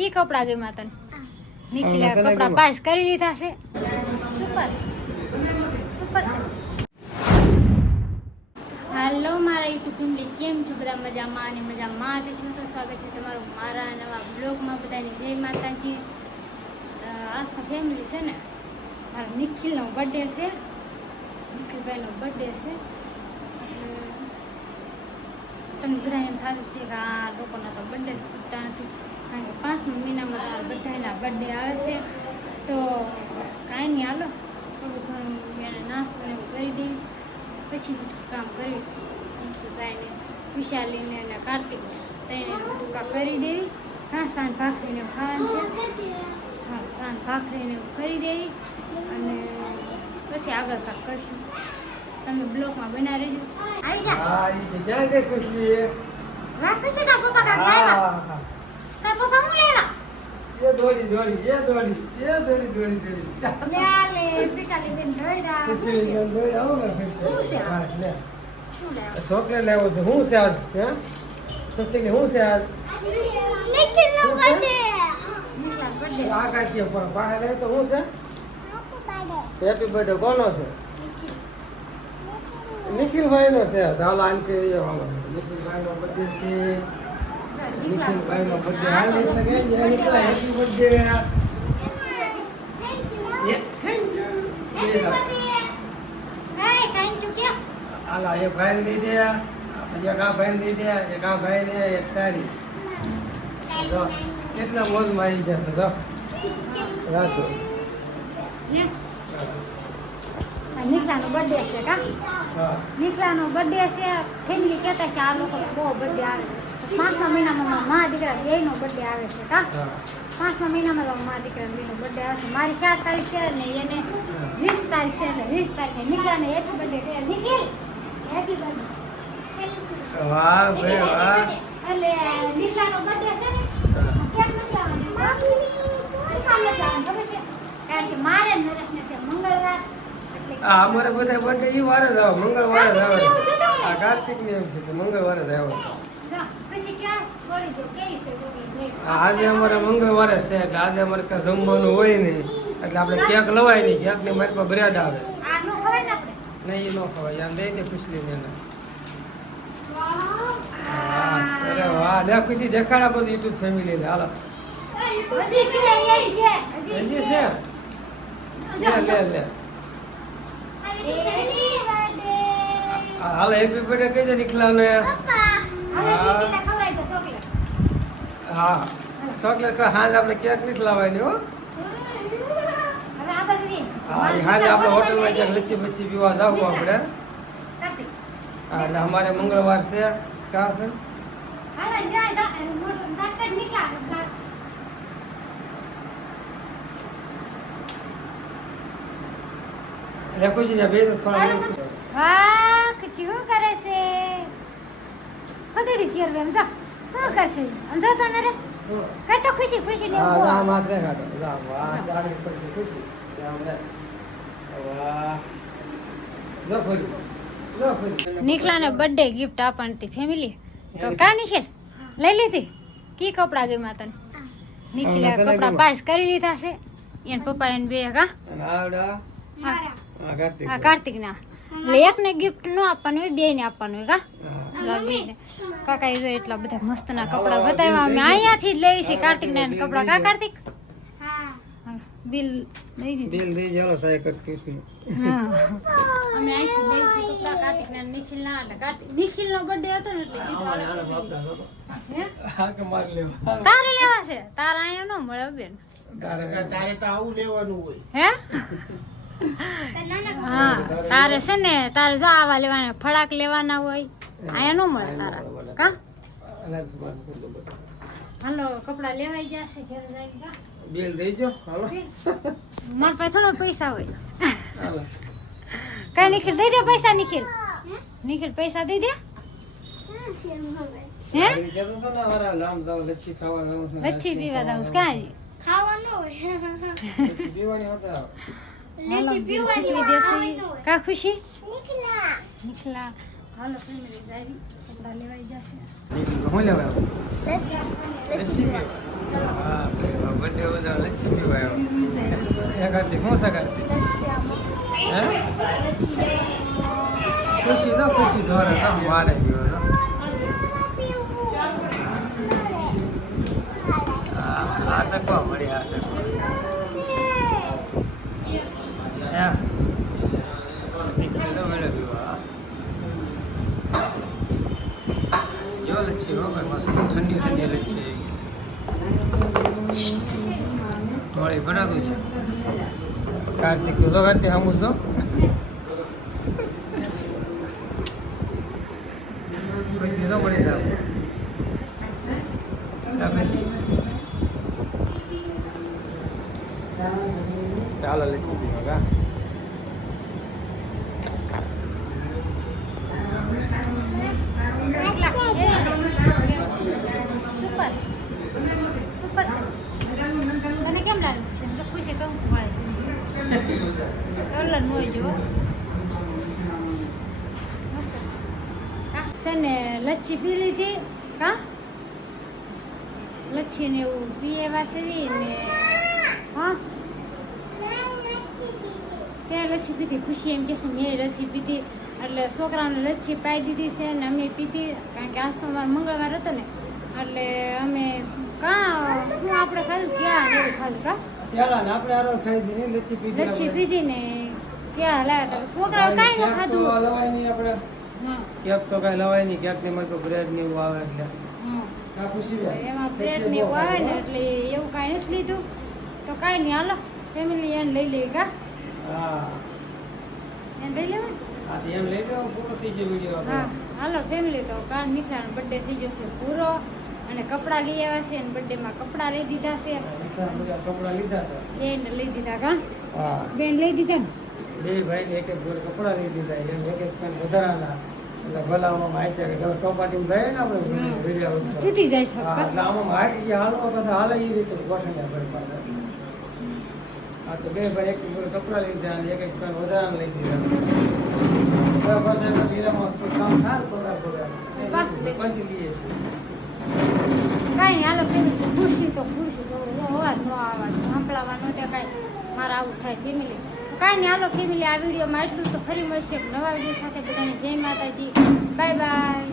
કી કપડા ગમ્યા તને? નીકળ્યા કપડા પાસ કરી લીધા છે. સુપર. સુપર. હાલો મારા યુટ્યુબ ફેમિલી કેમ છો બધા? મજામાં અને મજામાં જ છું. તો સ્વાગત છે તમારું મારા નવા બ્લોગમાં. બધાની જય માતાજી. આસ્થા ફેમિલી છે ને? મારા નિખિલનો બર્થડે છે. નિખિલભાઈનો બર્થડે છે. તમને બધાને એમ થતું છે કે આ લોકોના તો બર્થડે પૂછતા કારણ મહિનામાં તમારા બધાના બર્થડે આવે છે. તો કાંઈ નહીં હાલો. થોડું ઘણું એને નાસ્તો ને એવું કરી દઈ. પછી કામ કરી ભાઈને વિશાલીને અને કાર્તિકને તેને બધું કામ કરી દેવી હા સાંજ ભાખરીને ખાવાનું છે. હા સાંજ ભાખરીને એવું કરી દેવી અને પછી આગળ કામ કરશું. તમે બ્લોકમાં બના રહેજો. આવી જા હા જય કે ક્યાં ગઈ ખુશી એ? વાત કરશે તાર પપ્પા કાંક લાવ્યા હા, હા. તાર પપ્પા હું લાવ્યા એ દોડી દોડી એ દોડી એ દોડી દોડી દોડી. લે લે બેન ખુશી ને દોડી ને શું છે? હા લે ચોકલેટ છે. શું છે આજ? હે? ખુશી ને શું છે આજ? નિખિલનો શું છે? બર્થડે નિખિલનો બર્થડે આ કાંઈ પણ બહાર લાવ્યો તો શું છે? હેપી બર્થડે કોનો છે? નિખિલભાઈ નો છે. હાલ હાલો આમ કે નિખિલભાઈ નો બર્થડે છે. નિખિલભાઈ નો બર્થડે હાલ એટલે કે જય નિખિલ હેપી બર્થડે એ થેન્ક યુ એ જા. Hey, thank you, Kim. હાલો એક ભાઈ દઈ દે પછી એક આ ભાઈ દઈ દે એક આ ભાઈ ને એક તારી જો કેટલા મોજમાં આવી ગયા છે જો રાખો ને આ નિખલાનો બર્થડે છે કા હા નિખલાનો બર્થડે છે ફેમિલી કહેતા છે આ લોકો બહુ બર્થડે આવે તો પાંચમા મહિનામાં મારા મા દીકરા બેયનો બર્થડે આવે છે કા? પાંચમા મહિનામાં તો મા દીકરા બેયનો બર્થડે આવે છે. મારી ચાર તારીખ છે ને એને વીસ તારીખ છે ને વીસ તારીખે નિખલાને હેપી બર્થડે કહે નિખિલ હેપી બર્થડે વાહ ભાઈ વાહ. એટલે નિખલાનો બર્થડે છે ને? કેક નથી આવવાનું? કામ નથી આવવાનું? ખબર છે? કારણ કે મારે નરેશને છે મંગળવાર. આ અમારે બધા બર્થડે ઈ વારે જ આવે મંગળવારે જ આવે. આ કાર્તિક ને એમ છે મંગળવારે જ આવે. ના, આજે અમારે મંગળવારે છે એટલે આજે અમારે કઈ જમવાનું હોય નહીં. એટલે આપણે કેક લવાય નહીં કેકની મારી પાસે બ્રેડ આવે. નો ને નહીં એ ન ખવાય આમ દઈ દે ખુશલી ને અરે વાહ લે ખુશી દેખાડા બધું યુટ્યુબ ફેમિલી ને. હાલો. હજી છે લે લે લે. હાલો હેપી બર્થડે કહી દે નિખલા ને હા. ચોકલેટ. હા હાલ આપણે કેક નથી લાવવાની હો. હા હાલ આપણે હોટલમાં ક્યાંક લચ્છી બચ્છી પીવા જાવું આપણે. હા, એટલે અમારે મંગળવાર છે કા છે. એટલે ખુશી ને બે કચી શું કરે છે હદડી ફેર એમ જા શું કરશે? આમ જા તો નરેશ કરતો ખુશી ખુશી ને હા ખાતો વાહ ખુશી વાહ ખોલી જો બર્થડે ગિફ્ટ આપવાની ફેમિલી તો કા નિખિલ લઈ લીધી? કી કપડા ગમ્યા તને? નિખિલે હા, કપડા પાસ કરી લીધા છે. એન પપ્પા એને બે કા અને આવડા? હા હા કાર્તિક હા કાર્તિક ના એટલે એકને ગિફ્ટ ન આપવાનું હોય બે ને આપવાનું હોય કા કાકા એ જો એટલા બધા મસ્ત ના કપડા બતાવ્યા. અમે અહીંયાથી જ લેવી છે કાર્તિક ના કપડા. કા કાર્તિક? હા. બિલ દઈ દીધું. દિલ દઈ જાલો સાય હા. અમે અહીંથી લઈ છે કપડા કાર્તિક ના નિખિલ ના એટલે કાર્તિક નિખિલ નો બર્થડે હતો ને એટલે કીધું હે? હા કે માર લેવા? તારે લેવા છે? તારા અહીંયા ન મળે બેન. તારે તારે તો આવું લેવાનું હોય. હે? હા તારે છે ને તારે જો આવા લેવાના ફળાક લેવાના હોય. અહીંયા ન મળે તારા. કા? હાલો કપડા લેવાઈ જશે ઘેર જઈને બિલ દેજો હાલો. મારા પાસે થોડો પૈસા હોય. હાલો. કઈ નિખિલ દઈ દે પૈસા નિખિલ. નિખિલ પૈસા દઈ દે હે? આ કહેતો તો ને મારા લામ જાવ લચ્છી ખાવા જાવ છે લચ્છી પીવા જાઉં છું કાંઈ? દેશે. કા ખુશી? નિખલા હાલો ફેમિલી જાવી કપડા લેવાઈ જશે હું લેવા લચ્છી પીવા હા લચ્છી પીવા આવ્યો એક હતી શું છે કરતી હે ખુશી તો ખુશી ધોરે તો મારે ગયો તો આ આ શકવા મળી આ શકવા એમ દીકરી તો મેળે પીવા જો લચ્છી હો ભાઈ મસ્ત ઠંડી ઠંડી લચ્છી થોડી બનાવું છે. કાર્તિક કીધો તો કાર્તિક હમું તો પછી તો મળી જાવ. પીવા કા સુપર સુપર તને કેમ લાગે છે એમ તો ખુશી કહું ભાઈ કલર નો જો છે ને લચ્છી પી લીધી કા લચ્છી ને એવું પીએ વાસવી ને હા ત્યાં લચ્છી પીધી ખુશી એમ કે છે મેં લસ્સી પીધી એટલે છોકરાને લચ્છી પાઈ દીધી છે ને અમે પીધી કારણ કે આજ વાર મંગળવાર હતો ને એટલે અમે કાં શું આપણે ખાધું ક્યાં એવું ખાધું કા ચાલો ને આપણે આરો ખાઈ દીધી લચ્છી પીધી લચ્છી પીધી ને ક્યાં લાયા છોકરાઓ કાંઈ ન ખાધું. લવાય નહીં આપણે. હા. તો કાંઈ લવાય નહીં ક્યાંક ને તો બ્રેડ ને એવું આવે એટલે. એમાં બ્રેડ ને એવું આવે ને એટલે એવું કાઈ નથી લીધું. તો કાઈ નહીં હાલો. ફેમિલી એને લઈ લેવી કા? હા. એને લઈ લેવાય? એમ લઈ જાઓ પૂરો થઈ ગયો વીડિયો હા. હાલો ફેમિલી તો કાલ મીઠાનો બર્થડે થઈ જશે પૂરો. અને કપડાં લઈ આવ્યા છે અને બર્થડેમાં કપડાં લઈ દીધા છે. કપડાં લીધા હતા. બેન લઈ દીધા કા? હા. બેન લઈ દીધા બે ભાઈ એક એક જોડ કપડાં લઈ દીધા એમ એક એક પેન વધારાના. એટલે ભલામાં માહિતી કે તમે ચોપાટી ગયે ને આપણે હમ. તૂટી જાય છે એટલે આમાં માહિતી હાલો પછી હાલે એ રીતે ગોઠવ્યા ભાઈ પાછા હા તો બે ભાઈ એક જોડ કપડાં લીધા અને એક એક પેન વધારાના લઈ દીધા. હવે બસ લઈએ છીએ કાંઈ નહીં હાલો ફેમિલી ખુશી તો ખુશી તો અવાજ ન અવાજ સાંભળવાનો ત્યાં કાંઈ મારે આવું થાય ફેમિલી કાંઈ નહીં, હાલો ફેમિલી આ વિડીયોમાં એટલું તો ફરી મળશે નવા વીડિયો સાથે. બધાને જય માતાજી. Bye bye